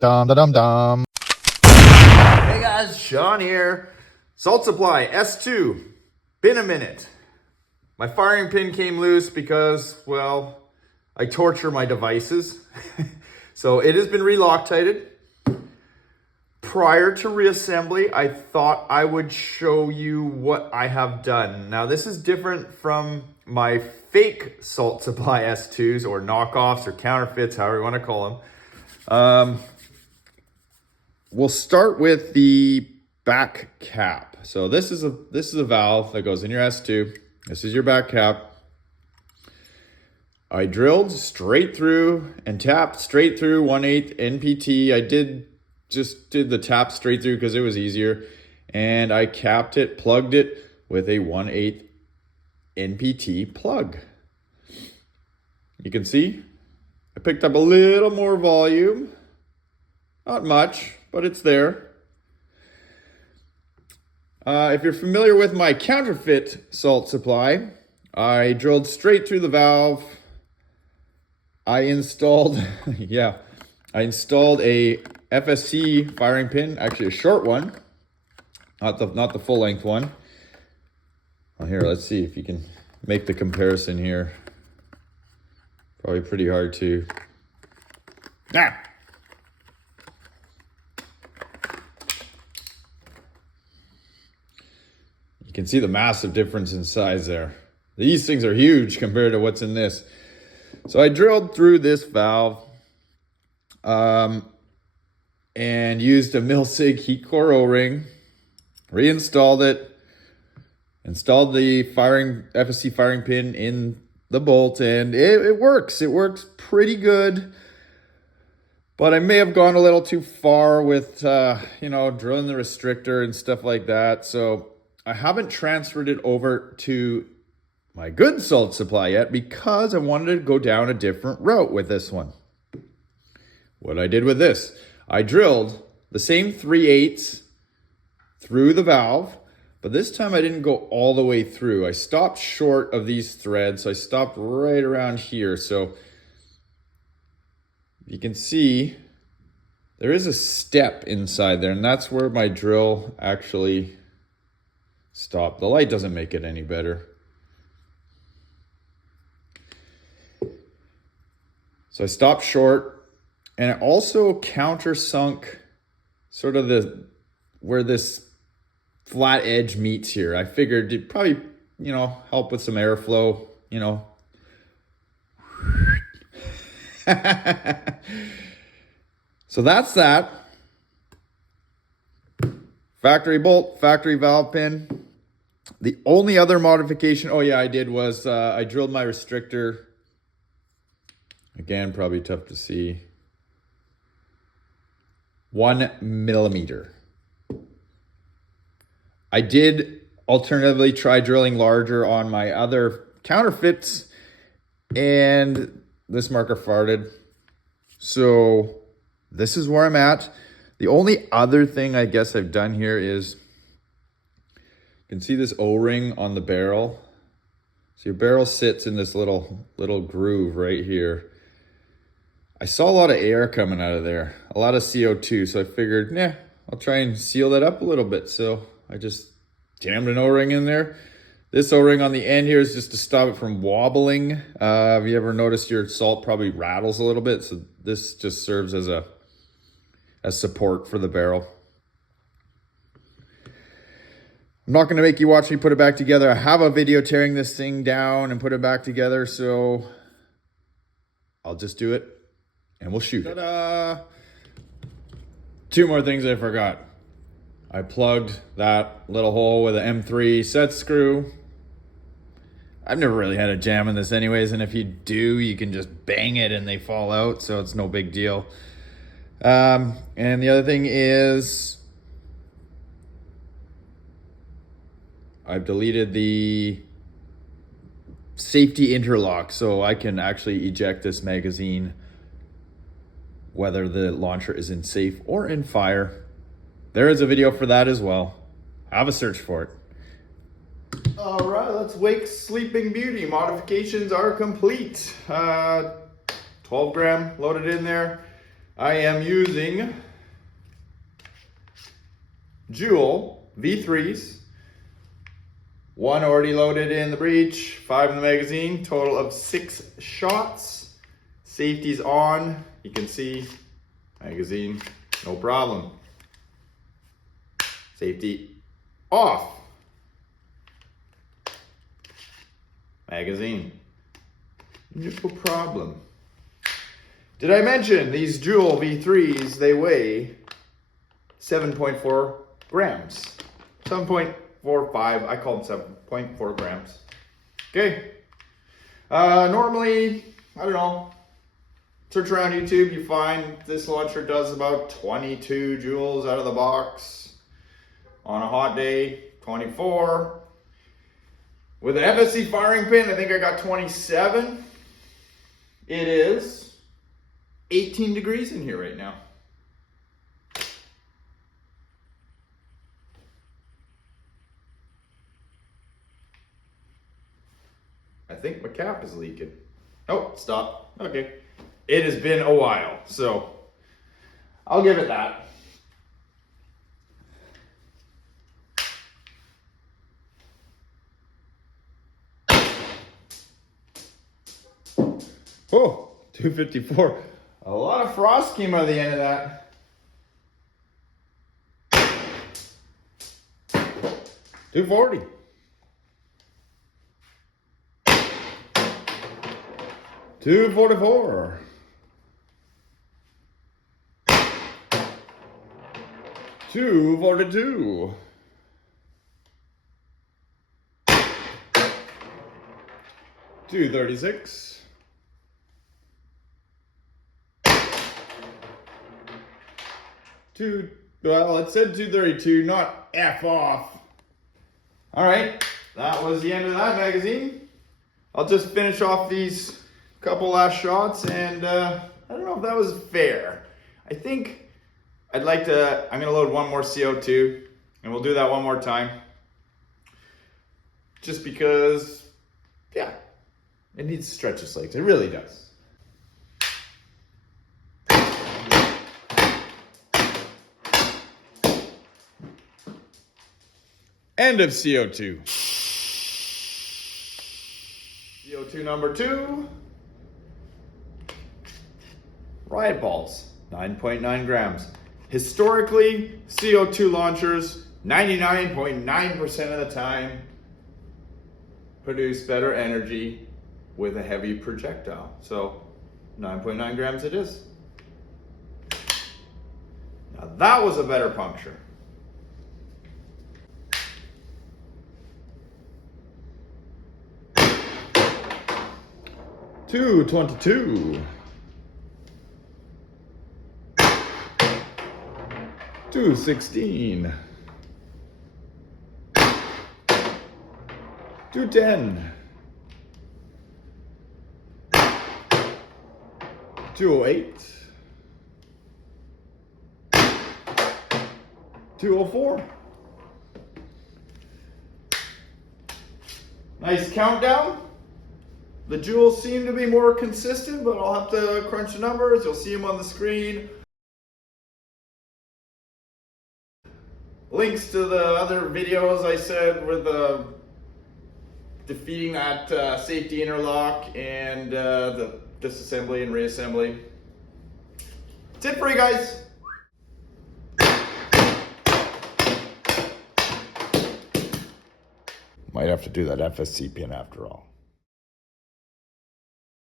Dum da dum dum. Hey guys, Sean here. Salt Supply S2. Been a minute. My firing pin came loose because, well, I torture my devices. So it has been re-Loctited. Prior to reassembly, I thought I would show you what I have done. Now this is different from my fake Salt Supply S2s or knockoffs or counterfeits, however you want to call them. We'll start with the back cap. So this is a valve that goes in your S2. This is your back cap. I drilled straight through and tapped straight through 1/8 NPT. I did the tap straight through because it was easier. And I capped it, plugged it with a 1/8 NPT plug. You can see I picked up a little more volume. Not much, but it's there. If you're familiar with my counterfeit Salt Supply, I drilled straight through the valve. I installed, I installed a FSC firing pin, actually a short one, not the full length one. Well, here, let's see if you can make the comparison here. Probably pretty hard to. You can see the massive difference in size there. These things are huge compared to what's in this. So I drilled through this valve and used a Milsig heat core O-ring, reinstalled it, installed the FSC firing pin in the bolt, and it works. It works pretty good. But I may have gone a little too far with, drilling the restrictor and stuff like that. So I haven't transferred it over to my good Salt Supply yet because I wanted to go down a different route with this one. What I did with this, I drilled the same 3/8 through the valve, but this time I didn't go all the way through. I stopped short of these threads, so I stopped right around here. So you can see there is a step inside there, and that's where my drill actually stopped. The light doesn't make it any better. So I stopped short, and it also countersunk sort of where this flat edge meets here. I figured it'd probably, help with some airflow, So that's that. Factory bolt, factory valve pin. The only other modification, I did was I drilled my restrictor. Again, probably tough to see. 1 millimeter. I did alternatively try drilling larger on my other counterfeits, and this marker farted. So this is where I'm at. The only other thing I guess I've done here is, you can see this O-ring on the barrel. So your barrel sits in this little groove right here. I saw a lot of air coming out of there, a lot of CO2. So I figured, I'll try and seal that up a little bit. So I just jammed an O-ring in there. This O-ring on the end here is just to stop it from wobbling. Have you ever noticed your salt probably rattles a little bit? So this just serves as support for the barrel. I'm not going to make you watch me put it back together. I have a video tearing this thing down and put it back together, so I'll just do it and we'll shoot. Ta-da! 2 more things I forgot. I plugged that little hole with an M3 set screw. I've never really had a jam in this anyways, and if you do, you can just bang it and they fall out, so it's no big deal. And the other thing is I've deleted the safety interlock, so I can actually eject this magazine whether the launcher is in safe or in fire. There is a video for that as well. Have a search for it. All right, let's wake Sleeping Beauty. Modifications are complete. 12 gram loaded in there. I am using Joule V3s. 1 already loaded in the breech, 5 in the magazine, total of 6 shots. Safety's on. You can see magazine, no problem. Safety off. Magazine, no problem. Did I mention these Joule V3s, they weigh 7.4 grams. 7.45, I call them 7.4 grams. Okay. Normally, I don't know, search around YouTube, you find this launcher does about 22 joules out of the box. On a hot day, 24. With an FSC firing pin, I think I got 27. It is 18 degrees in here right now. I think my cap is leaking. Oh, stop. Okay. It has been a while, so I'll give it that. Oh, 254. A lot of frost came out of the end of that. 240. 244. 242. 236. Well, it said 232, not F off. All right, that was the end of that magazine. I'll just finish off these couple last shots, and I don't know if that was fair. I think I'm gonna load one more CO2, and we'll do that one more time. Just because, yeah, it needs to stretch its legs, it really does. End of CO2. CO2 number 2. Riot Balls, 9.9 grams. Historically, CO2 launchers, 99.9% of the time, produce better energy with a heavy projectile. So, 9.9 grams it is. Now that was a better puncture. 222. 216. 210. 208. 204. Nice countdown. The joules seem to be more consistent, but I'll have to crunch the numbers. You'll see them on the screen. Links to the other videos I said with defeating that safety interlock and the disassembly and reassembly. That's it for you guys. Might have to do that FSC pin after all.